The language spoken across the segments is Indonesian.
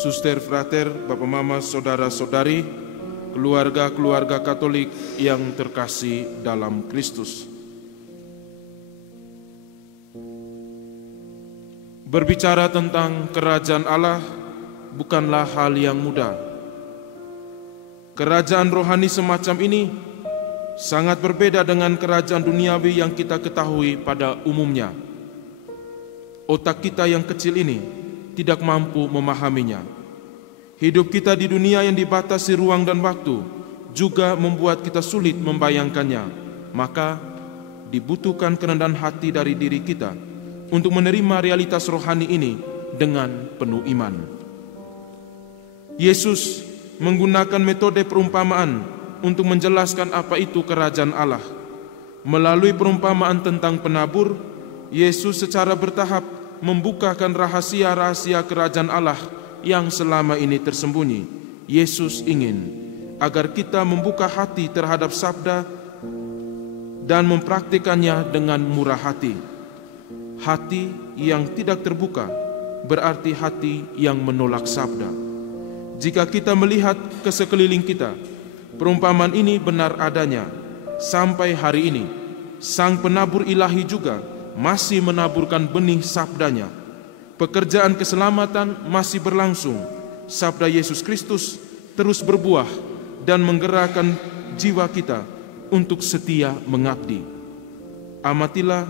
suster, frater, bapak mama, saudara-saudari, keluarga-keluarga Katolik yang terkasih dalam Kristus. Berbicara tentang kerajaan Allah bukanlah hal yang mudah. Kerajaan rohani semacam ini sangat berbeda dengan kerajaan duniawi yang kita ketahui pada umumnya. Otak kita yang kecil ini tidak mampu memahaminya. Hidup kita di dunia yang dibatasi ruang dan waktu juga membuat kita sulit membayangkannya. Maka dibutuhkan kerendahan hati dari diri kita untuk menerima realitas rohani ini dengan penuh iman. Yesus menggunakan metode perumpamaan untuk menjelaskan apa itu kerajaan Allah. Melalui perumpamaan tentang penabur, Yesus secara bertahap membukakan rahasia-rahasia kerajaan Allah yang selama ini tersembunyi. Yesus ingin agar kita membuka hati terhadap sabda dan mempraktikannya dengan murah hati. Hati yang tidak terbuka berarti hati yang menolak sabda. Jika kita melihat ke sekeliling kita, perumpamaan ini benar adanya. Sampai hari ini, Sang Penabur Ilahi juga masih menaburkan benih sabdanya. Pekerjaan keselamatan masih berlangsung. Sabda Yesus Kristus terus berbuah dan menggerakkan jiwa kita untuk setia mengabdi. Amatilah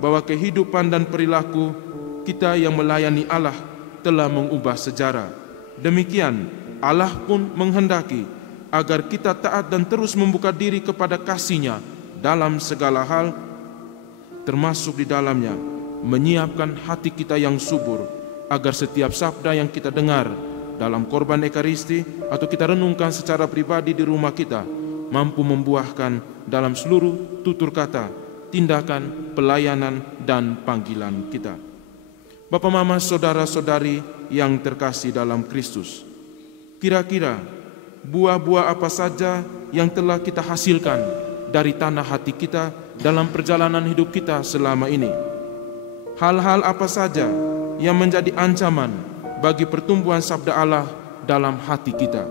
bahwa kehidupan dan perilaku kita yang melayani Allah telah mengubah sejarah. Demikian Allah pun menghendaki agar kita taat dan terus membuka diri kepada kasih-Nya dalam segala hal, termasuk di dalamnya menyiapkan hati kita yang subur, agar setiap sabda yang kita dengar dalam korban Ekaristi atau kita renungkan secara pribadi di rumah kita mampu membuahkan dalam seluruh tutur kata, tindakan, pelayanan, dan panggilan kita. Bapak, mama, saudara-saudari yang terkasih dalam Kristus, kira-kira buah-buah apa saja yang telah kita hasilkan dari tanah hati kita dalam perjalanan hidup kita selama ini? Hal-hal apa saja yang menjadi ancaman bagi pertumbuhan sabda Allah dalam hati kita?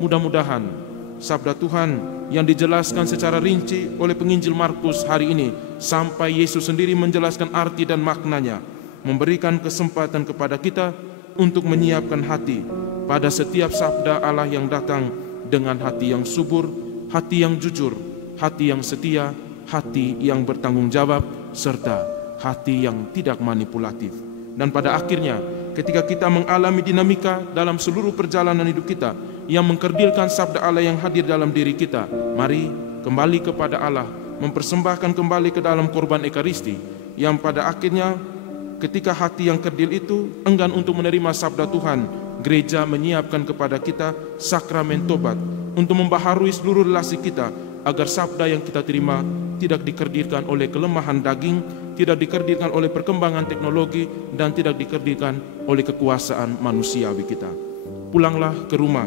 Mudah-mudahan sabda Tuhan yang dijelaskan secara rinci oleh penginjil Markus hari ini sampai Yesus sendiri menjelaskan arti dan maknanya, memberikan kesempatan kepada kita untuk menyiapkan hati pada setiap sabda Allah yang datang dengan hati yang subur, hati yang jujur, hati yang setia, hati yang bertanggung jawab, serta hati yang tidak manipulatif. Dan pada akhirnya, ketika kita mengalami dinamika dalam seluruh perjalanan hidup kita yang mengkerdilkan sabda Allah yang hadir dalam diri kita, mari kembali kepada Allah, mempersembahkan kembali ke dalam korban Ekaristi, yang pada akhirnya ketika hati yang kerdil itu enggan untuk menerima sabda Tuhan, gereja menyiapkan kepada kita sakramen tobat untuk membaharui seluruh relasi kita, agar sabda yang kita terima tidak dikerdilkan oleh kelemahan daging, tidak dikerdilkan oleh perkembangan teknologi, dan tidak dikerdilkan oleh kekuasaan manusiawi kita. Pulanglah ke rumah.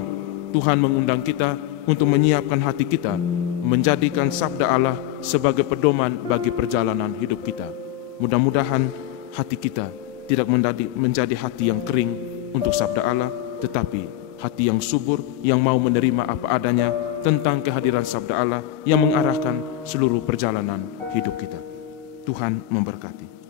Tuhan mengundang kita untuk menyiapkan hati kita, menjadikan sabda Allah sebagai pedoman bagi perjalanan hidup kita. Mudah-mudahan hati kita tidak menjadi hati yang kering untuk sabda Allah, tetapi hati yang subur, yang mau menerima apa adanya tentang kehadiran sabda Allah yang mengarahkan seluruh perjalanan hidup kita. Tuhan memberkati.